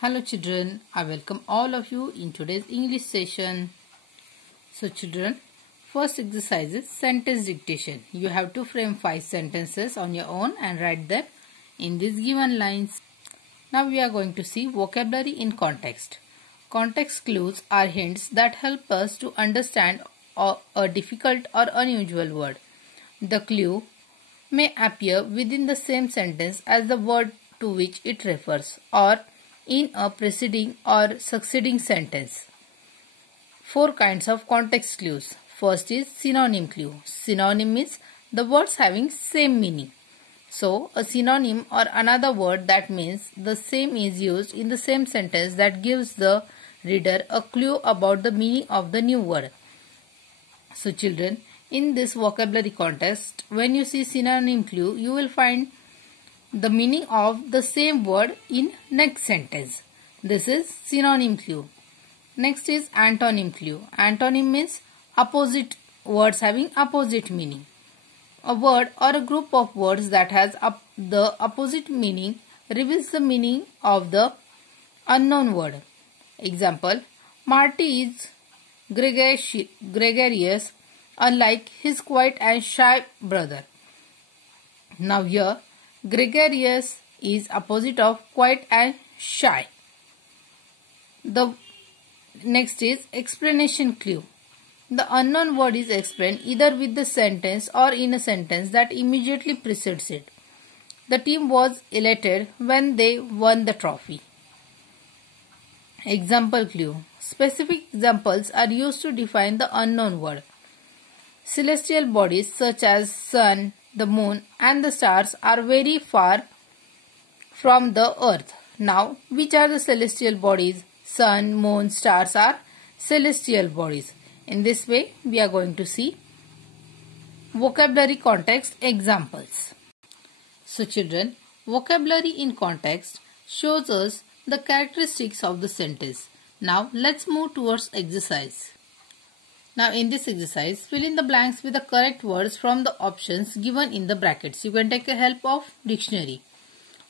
Hello children, I welcome all of you in today's English session. So children, first exercise is sentence dictation. You have to frame 5 sentences on your own and write them in these given lines. Now we are going to see vocabulary in context. Context clues are hints that help us to understand a difficult or unusual word. The clue may appear within the same sentence as the word to which it refers or in a preceding or succeeding sentence. 4 kinds of context clues. First is synonym clue. Synonym means the words having same meaning. So, a synonym or another word that means the same is used in the same sentence that gives the reader a clue about the meaning of the new word. So, children, in this vocabulary context, when you see synonym clue, you will find the meaning of the same word in next sentence. This is synonym clue. Next is antonym clue. Antonym means opposite words having opposite meaning. A word or a group of words that has the opposite meaning reveals the meaning of the unknown word. Example, Marty is gregarious, unlike his quiet and shy brother. Now here, gregarious is opposite of quiet and shy. The next is explanation clue. The unknown word is explained either with the sentence or in a sentence that immediately precedes it. The team was elated when they won the trophy. Example clue. Specific examples are used to define the unknown word. Celestial bodies such as sun, the moon and the stars are very far from the earth. Now, which are the celestial bodies? Sun, moon, stars are celestial bodies. In this way, we are going to see vocabulary context examples. So children, vocabulary in context shows us the characteristics of the sentence. Now, let's move towards exercise. Now in this exercise, fill in the blanks with the correct words from the options given in the brackets. You can take the help of dictionary.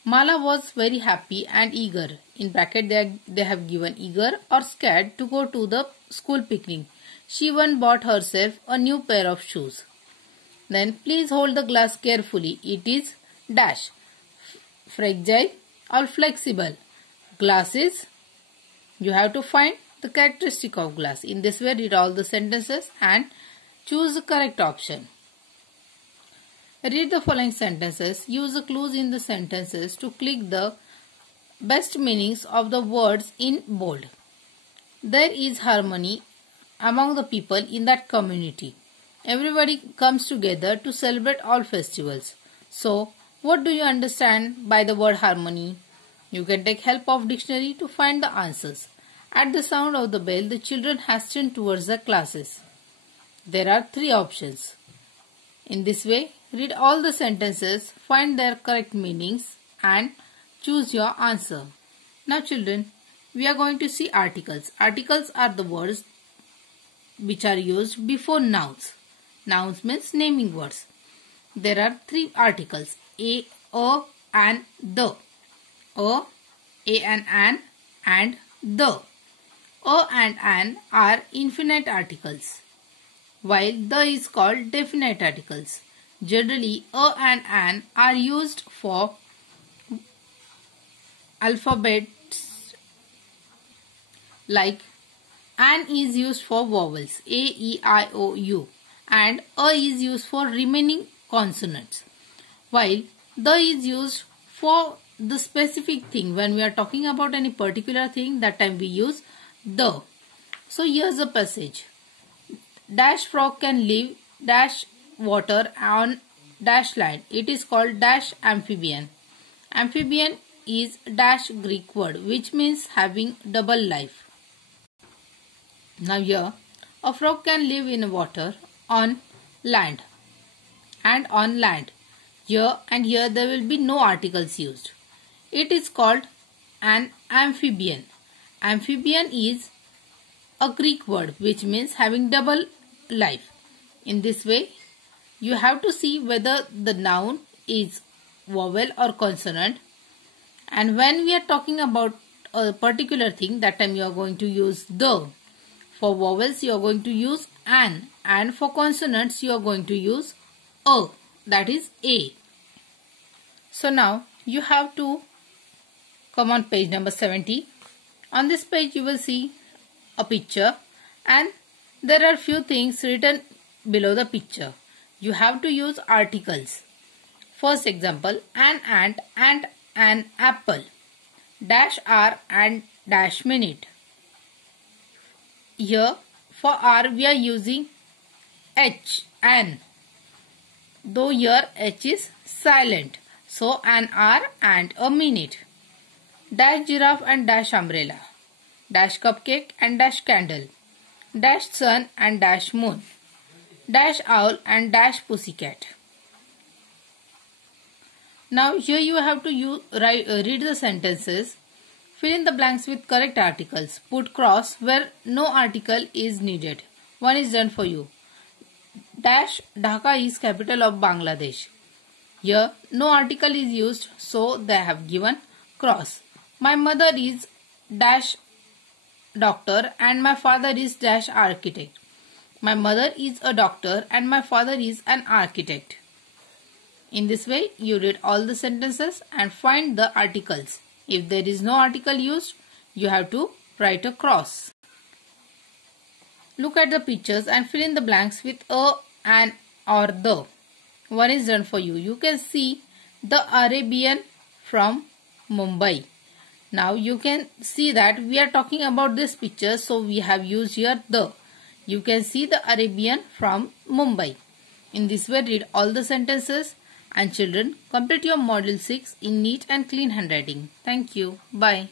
Mala was very happy and eager. In bracket they have given eager or scared to go to the school picnic. She even bought herself a new pair of shoes. Then please hold the glass carefully. It is dash fragile or flexible. Glass is, you have to find the characteristic of glass. In this way, read all the sentences and choose the correct option. Read the following sentences. Use the clues in the sentences to click the best meanings of the words in bold. There is harmony among the people in that community. Everybody comes together to celebrate all festivals. So, what do you understand by the word harmony? You can take help of dictionary to find the answers. At the sound of the bell, the children hasten towards the classes. There are 3 options. In this way, read all the sentences, find their correct meanings and choose your answer. Now children, we are going to see articles. Articles are the words which are used before nouns. Nouns means naming words. There are 3 articles. A, and the. A and an, the. A and an are infinite articles, while the is called definite articles. Generally, a and an are used for alphabets, like an is used for vowels a, e, I, o, u, and a is used for remaining consonants, while the is used for the specific thing. When we are talking about any particular thing, that time we use the. So here's a passage. Dash frog can live dash water on dash land. It is called dash amphibian. Amphibian is dash Greek word which means having double life. Now here, a frog can live in water on land and on land. Here and here there will be no articles used. It is called an amphibian. Amphibian is a Greek word which means having double life. In this way, you have to see whether the noun is vowel or consonant. And when we are talking about a particular thing, that time you are going to use the. For vowels you are going to use an, and for consonants you are going to use a, that is a. So now you have to come on page number 70. On this page you will see a picture and there are few things written below the picture. You have to use articles. First example, an ant and an apple. Dash hour and dash minute. Here for hour we are using H, an, though here H is silent. So an hour and a minute. Dash giraffe and dash umbrella. Dash cupcake and dash candle. Dash sun and dash moon. Dash owl and dash pussycat. Now here you have to read the sentences. Fill in the blanks with correct articles. Put cross where no article is needed. One is done for you. Dash Dhaka is capital of Bangladesh. Here no article is used, so they have given cross. My mother is dash doctor and my father is dash architect. My mother is a doctor and my father is an architect. In this way, you read all the sentences and find the articles. If there is no article used, you have to write a cross. Look at the pictures and fill in the blanks with a, an or the. One is done for you. You can see the Arabian from Mumbai. Now you can see that we are talking about this picture, so we have used here the. You can see the Arabian from Mumbai. In this way, read all the sentences. And children, complete your Module 6 in neat and clean handwriting. Thank you. Bye.